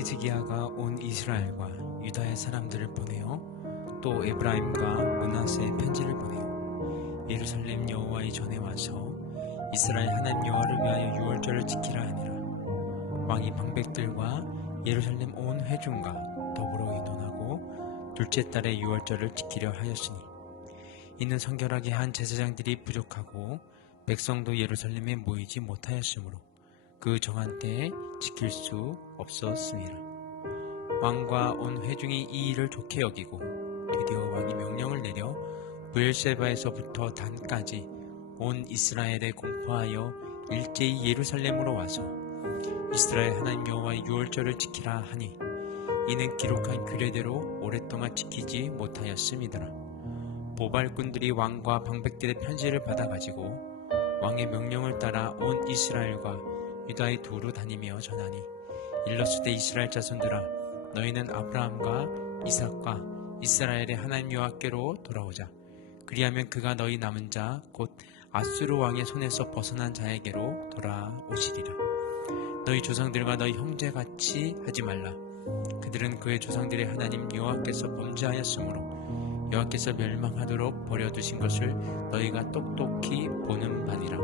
히스기야가 온 이스라엘과 유다의 사람들을 보내어 또 에브라임과 므낫세에 편지를 보내어 예루살렘 여호와의 전에 와서 이스라엘 하나님 여호와를 위하여 유월절을 지키라 하니라. 왕이 방백들과 예루살렘 온 회중과 더불어 의논하고 둘째 달에 유월절을 지키려 하였으니 이는 성결하게 한 제사장들이 부족하고 백성도 예루살렘에 모이지 못하였으므로 그 정한 때에 지킬 수 없었습니다. 왕과 온 회중이 이 일을 좋게 여기고 드디어 왕이 명령을 내려 브엘세바에서부터 단까지 온 이스라엘에 공포하여 일제히 예루살렘으로 와서 이스라엘 하나님 여호와의 유월절을 지키라 하니 이는 기록한 규례대로 오랫동안 지키지 못하였음이더라. 보발꾼들이 왕과 방백들의 편지를 받아가지고 왕의 명령을 따라 온 이스라엘과 유다의 두루 다니며 전하니 일러스되 이스라엘 자손들아 너희는 아브라함과 이삭과 이스라엘의 하나님 여호와께로 돌아오자. 그리하면 그가 너희 남은 자 곧 아수르 왕의 손에서 벗어난 자에게로 돌아오시리라. 너희 조상들과 너희 형제같이 하지 말라. 그들은 그의 조상들의 하나님 여호와께서 범죄하였으므로 여호와께서 멸망하도록 버려두신 것을 너희가 똑똑히 보는 바니라.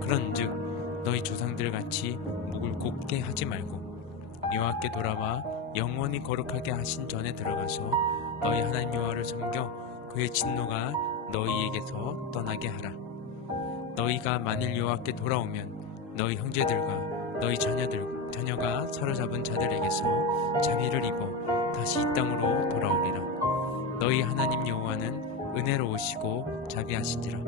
그런즉 너희 조상들같이 목을 곧게 하지 말고 여호와께 돌아와 영원히 거룩하게 하신 전에 들어가서 너희 하나님 여호와를 섬겨 그의 진노가 너희에게서 떠나게 하라. 너희가 만일 여호와께 돌아오면 너희 형제들과 너희 자녀가 사로잡은 자들에게서 자비를 입어 다시 이 땅으로 돌아오리라. 너희 하나님 여호와는 은혜로우시고 자비하시니라.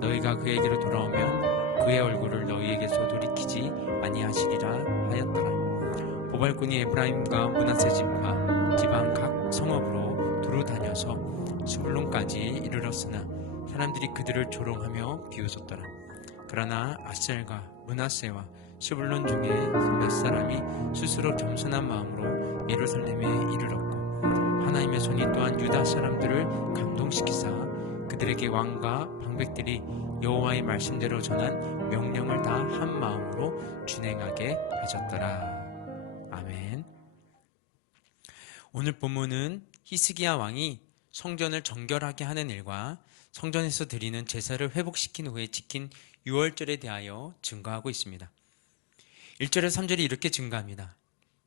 너희가 그에게로 돌아오면 그의 얼굴을 너희에게서 돌이키지 아니하시리라 하였더라. 보발꾼이 에브라임과 므낫세 지파 지방 각 성읍으로 두루 다녀서 스불론까지 이르렀으나 사람들이 그들을 조롱하며 비웃었더라. 그러나 아셀과 므낫세와 스불론 중에 몇 사람이 스스로 겸손한 마음으로 예루살렘에 이르렀고 하나님의 손이 또한 유다 사람들을 감동시키사 그들에게 왕과 방백들이 여호와의 말씀대로 전한 명령을 다 한 마음으로 준행하게 하셨더라. 아멘. 오늘 본문은 히스기야 왕이 성전을 정결하게 하는 일과 성전에서 드리는 제사를 회복시킨 후에 지킨 유월절에 대하여 증거하고 있습니다. 1절에 3절이 이렇게 증거합니다.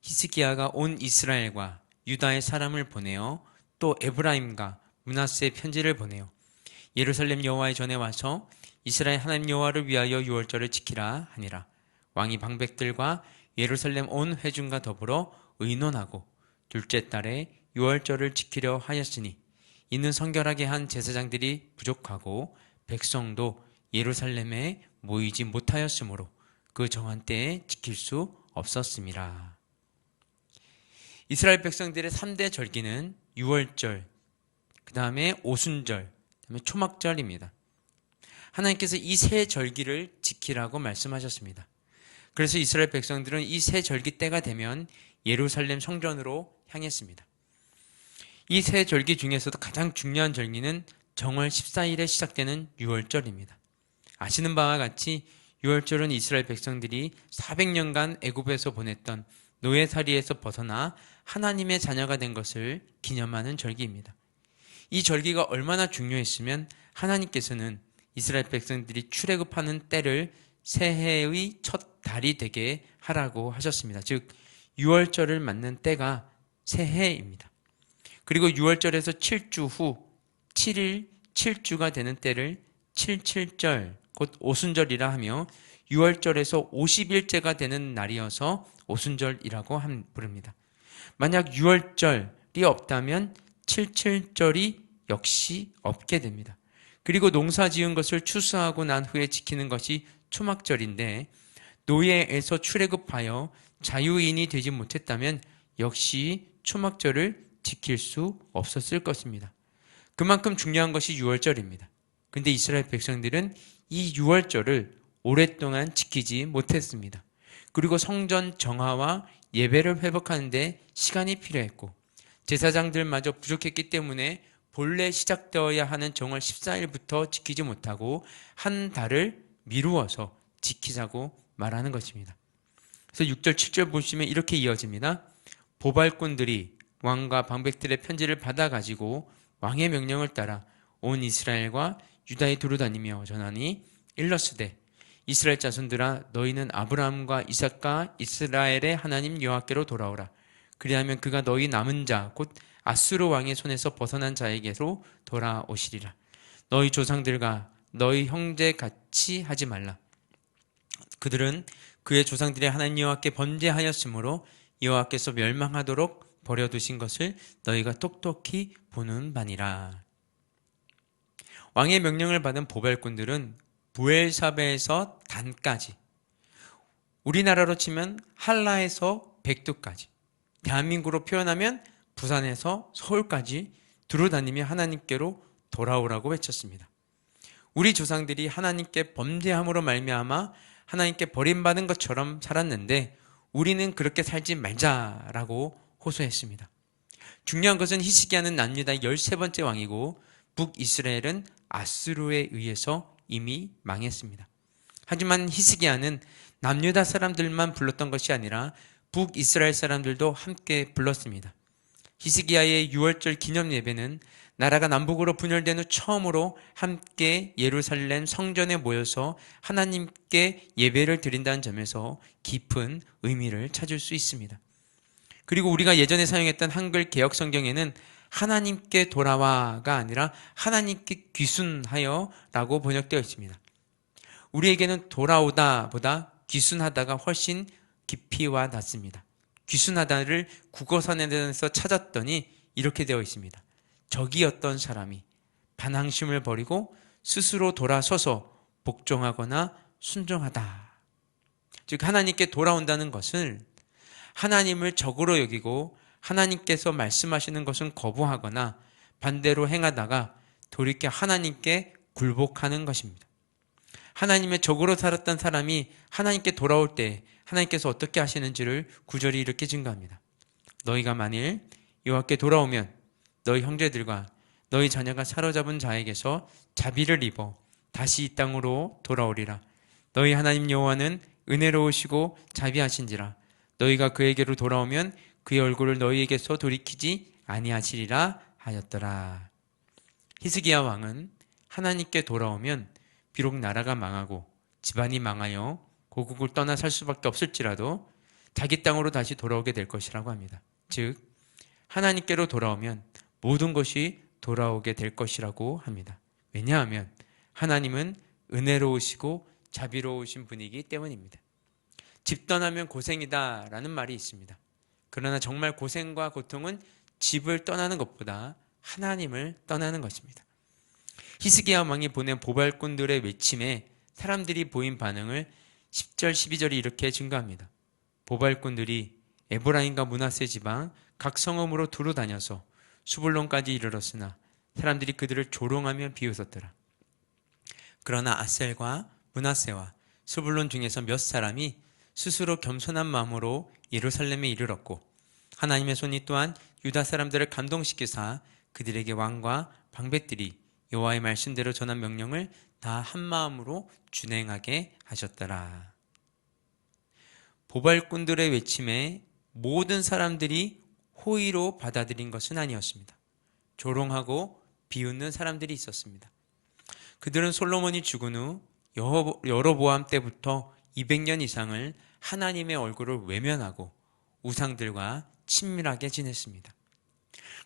히스기야가 온 이스라엘과 유다의 사람을 보내어 또 에브라임과 므낫세의 편지를 보내어 예루살렘 여호와의 전에 와서 이스라엘 하나님 여호와를 위하여 유월절을 지키라 하니라. 왕이 방백들과 예루살렘 온 회중과 더불어 의논하고 둘째 달에 유월절을 지키려 하였으니 이는 성결하게 한 제사장들이 부족하고 백성도 예루살렘에 모이지 못하였으므로 그 정한 때에 지킬 수 없었습니다. 이스라엘 백성들의 3대 절기는 유월절, 그 다음에 오순절, 그 다음에 초막절입니다. 하나님께서 이 세 절기를 지키라고 말씀하셨습니다. 그래서 이스라엘 백성들은 이 세 절기 때가 되면 예루살렘 성전으로 향했습니다. 이 세 절기 중에서도 가장 중요한 절기는 정월 14일에 시작되는 유월절입니다. 아시는 바와 같이 유월절은 이스라엘 백성들이 400년간 애굽에서 보냈던 노예살이에서 벗어나 하나님의 자녀가 된 것을 기념하는 절기입니다. 이 절기가 얼마나 중요했으면 하나님께서는 이스라엘 백성들이 출애굽하는 때를 새해의 첫 달이 되게 하라고 하셨습니다. 즉 유월절을 맞는 때가 새해입니다. 그리고 유월절에서 7주 후 7일 7주가 되는 때를 77절 곧 오순절이라 하며 유월절에서 50일째가 되는 날이어서 오순절이라고 부릅니다. 만약 유월절이 없다면 77절이 역시 없게 됩니다. 그리고 농사 지은 것을 추수하고 난 후에 지키는 것이 초막절인데 노예에서 출애굽하여 자유인이 되지 못했다면 역시 초막절을 지킬 수 없었을 것입니다. 그만큼 중요한 것이 유월절입니다. 그런데 이스라엘 백성들은 이 유월절을 오랫동안 지키지 못했습니다. 그리고 성전 정화와 예배를 회복하는 데 시간이 필요했고 제사장들마저 부족했기 때문에 본래 시작되어야 하는 정월 14일부터 지키지 못하고 한 달을 미루어서 지키자고 말하는 것입니다. 그래서 6절 7절 보시면 이렇게 이어집니다. 보발꾼들이 왕과 방백들의 편지를 받아가지고 왕의 명령을 따라 온 이스라엘과 유다에 두루다니며 전하니 일러스되 이스라엘 자손들아 너희는 아브라함과 이삭과 이스라엘의 하나님 여호와께로 돌아오라. 그리하면 그가 너희 남은 자 곧 아수르 왕의 손에서 벗어난 자에게로 돌아오시리라. 너희 조상들과 너희 형제 같이 하지 말라. 그들은 그의 조상들의 하나님 여호와께 범죄하였으므로 여호와께서 멸망하도록 버려두신 것을 너희가 똑똑히 보는 바니라. 왕의 명령을 받은 보발꾼들은 부엘사베에서 단까지, 우리나라로 치면 한라에서 백두까지, 대한민국으로 표현하면 부산에서 서울까지 두루다니며 하나님께로 돌아오라고 외쳤습니다. 우리 조상들이 하나님께 범죄함으로 말미암아 하나님께 버림받은 것처럼 살았는데 우리는 그렇게 살지 말자라고 호소했습니다. 중요한 것은 히스기야는 남유다의 13번째 왕이고 북이스라엘은 아수르에 의해서 이미 망했습니다. 하지만 히스기야는 남유다 사람들만 불렀던 것이 아니라 북이스라엘 사람들도 함께 불렀습니다. 히스기야의 6월절 기념 예배는 나라가 남북으로 분열된 후 처음으로 함께 예루살렘 성전에 모여서 하나님께 예배를 드린다는 점에서 깊은 의미를 찾을 수 있습니다. 그리고 우리가 예전에 사용했던 한글 개역 성경에는 하나님께 돌아와가 아니라 하나님께 귀순하여 라고 번역되어 있습니다. 우리에게는 돌아오다 보다 귀순하다가 훨씬 깊이 와 닿습니다. 귀순하다를 국어사전에서 찾았더니 이렇게 되어 있습니다. 적이 어떤 사람이 반항심을 버리고 스스로 돌아서서 복종하거나 순종하다. 즉 하나님께 돌아온다는 것을 하나님을 적으로 여기고 하나님께서 말씀하시는 것은 거부하거나 반대로 행하다가 돌이켜 하나님께 굴복하는 것입니다. 하나님의 적으로 살았던 사람이 하나님께 돌아올 때 하나님께서 어떻게 하시는지를 구절이 이렇게 증거합니다. 너희가 만일 여호와께 돌아오면 너희 형제들과 너희 자녀가 사로잡은 자에게서 자비를 입어 다시 이 땅으로 돌아오리라. 너희 하나님 여호와는 은혜로우시고 자비하신지라. 너희가 그에게로 돌아오면 그의 얼굴을 너희에게서 돌이키지 아니하시리라 하였더라. 히스기야 왕은 하나님께 돌아오면 비록 나라가 망하고 집안이 망하여 고국을 떠나 살 수밖에 없을지라도 자기 땅으로 다시 돌아오게 될 것이라고 합니다. 즉 하나님께로 돌아오면 모든 것이 돌아오게 될 것이라고 합니다. 왜냐하면 하나님은 은혜로우시고 자비로우신 분이기 때문입니다. 집 떠나면 고생이다 라는 말이 있습니다. 그러나 정말 고생과 고통은 집을 떠나는 것보다 하나님을 떠나는 것입니다. 히스기야 왕이 보낸 보발꾼들의 외침에 사람들이 보인 반응을 10절 12절이 이렇게 증거합니다. 보발꾼들이 에브라임과 므낫세 지방 각 성읍으로 두루 다녀서 수불론까지 이르렀으나 사람들이 그들을 조롱하며 비웃었더라. 그러나 아셀과 므낫세와 수불론 중에서 몇 사람이 스스로 겸손한 마음으로 예루살렘에 이르렀고 하나님의 손이 또한 유다 사람들을 감동시키사 그들에게 왕과 방백들이 여호와의 말씀대로 전한 명령을 다 한마음으로 준행하게 하셨더라. 보발꾼들의 외침에 모든 사람들이 호의로 받아들인 것은 아니었습니다. 조롱하고 비웃는 사람들이 있었습니다. 그들은 솔로몬이 죽은 후 여로보암 때부터 200년 이상을 하나님의 얼굴을 외면하고 우상들과 친밀하게 지냈습니다.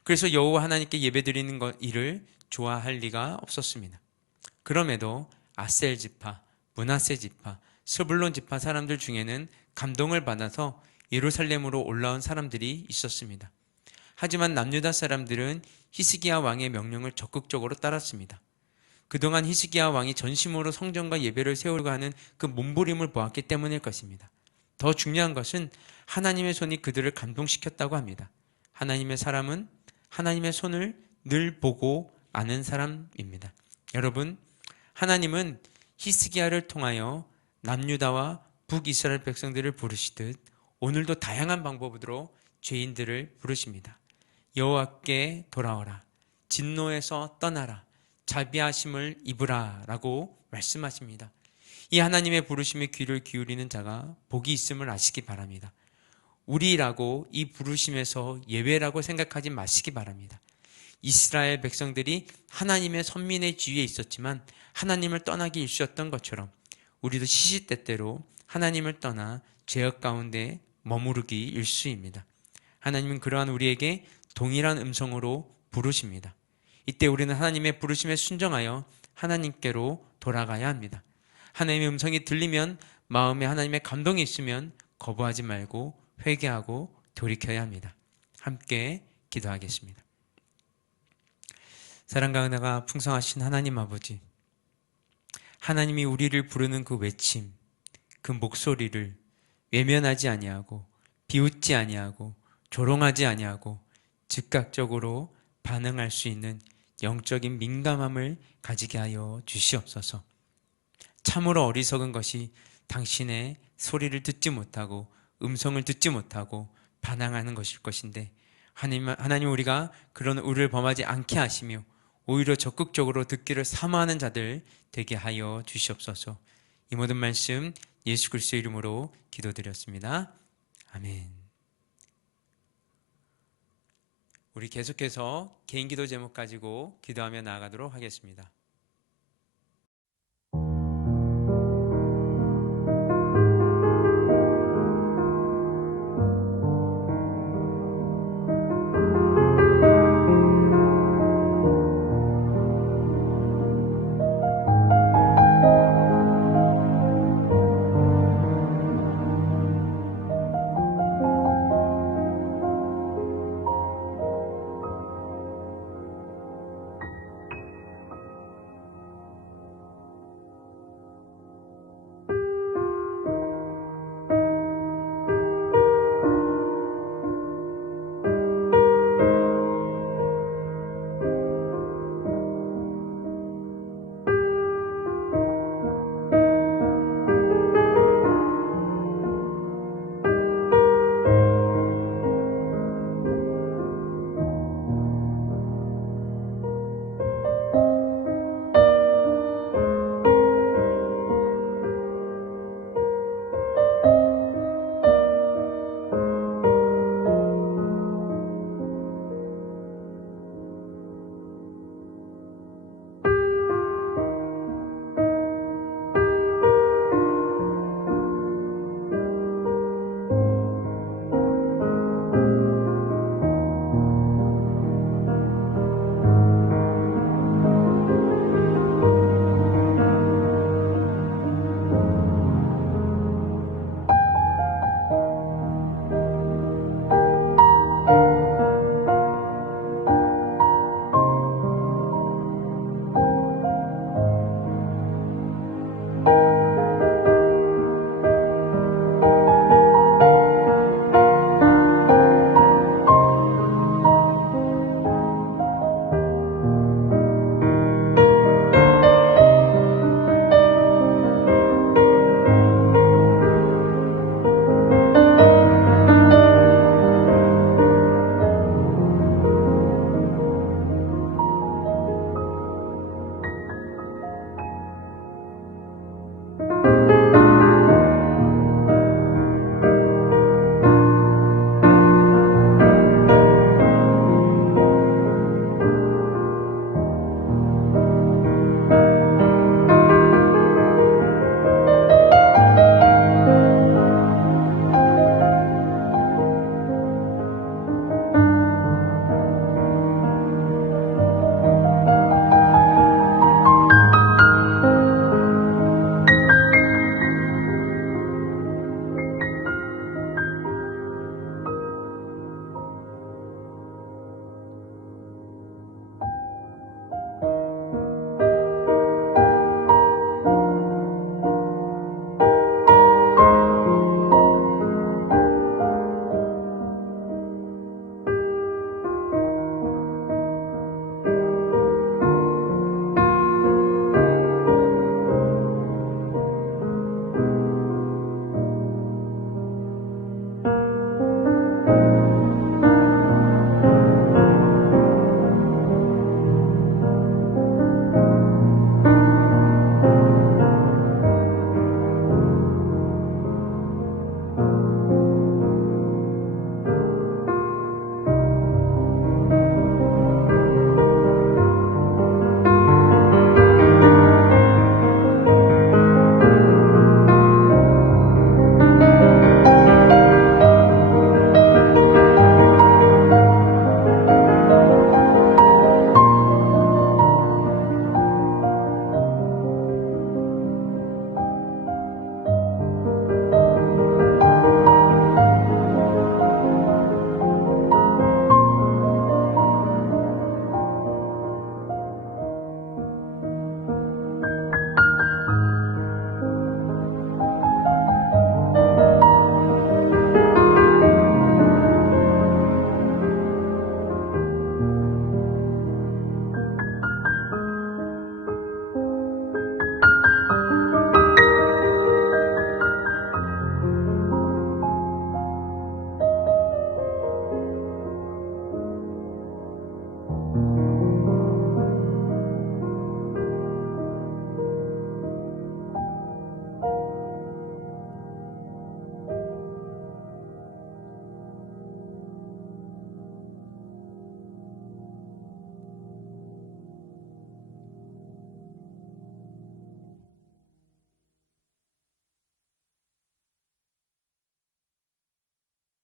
그래서 여호와 하나님께 예배드리는 일을 좋아할 리가 없었습니다. 그럼에도 아셀 지파, 므낫세 지파, 스불론 지파 사람들 중에는 감동을 받아서 예루살렘으로 올라온 사람들이 있었습니다. 하지만 남유다 사람들은 히스기야 왕의 명령을 적극적으로 따랐습니다. 그동안 히스기야 왕이 전심으로 성전과 예배를 세우려고 하는 그 몸부림을 보았기 때문일 것입니다. 더 중요한 것은 하나님의 손이 그들을 감동시켰다고 합니다. 하나님의 사람은 하나님의 손을 늘 보고 아는 사람입니다. 여러분, 하나님은 히스기야를 통하여 남유다와 북이스라엘 백성들을 부르시듯 오늘도 다양한 방법으로 죄인들을 부르십니다. 여호와께 돌아오라, 진노에서 떠나라, 자비하심을 입으라 라고 말씀하십니다. 이 하나님의 부르심에 귀를 기울이는 자가 복이 있음을 아시기 바랍니다. 우리라고 이 부르심에서 예외라고 생각하지 마시기 바랍니다. 이스라엘 백성들이 하나님의 선민의 지위에 있었지만 하나님을 떠나기 일쑤였던 것처럼 우리도 시시때때로 하나님을 떠나 죄악 가운데 머무르기 일쑤입니다. 하나님은 그러한 우리에게 동일한 음성으로 부르십니다. 이때 우리는 하나님의 부르심에 순종하여 하나님께로 돌아가야 합니다. 하나님의 음성이 들리면, 마음에 하나님의 감동이 있으면 거부하지 말고 회개하고 돌이켜야 합니다. 함께 기도하겠습니다. 사랑과 은혜가 풍성하신 하나님 아버지, 하나님이 우리를 부르는 그 외침, 그 목소리를 외면하지 아니하고 비웃지 아니하고 조롱하지 아니하고 즉각적으로 반응할 수 있는 영적인 민감함을 가지게 하여 주시옵소서. 참으로 어리석은 것이 당신의 소리를 듣지 못하고 음성을 듣지 못하고 반항하는 것일 것인데, 하나님 우리가 그런 의를 범하지 않게 하시며 오히려 적극적으로 듣기를 사모하는 자들 되게 하여 주시옵소서. 이 모든 말씀 예수 그리스도의 이름으로 기도드렸습니다. 아멘. 우리 계속해서 개인 기도 제목 가지고 기도하며 나아가도록 하겠습니다.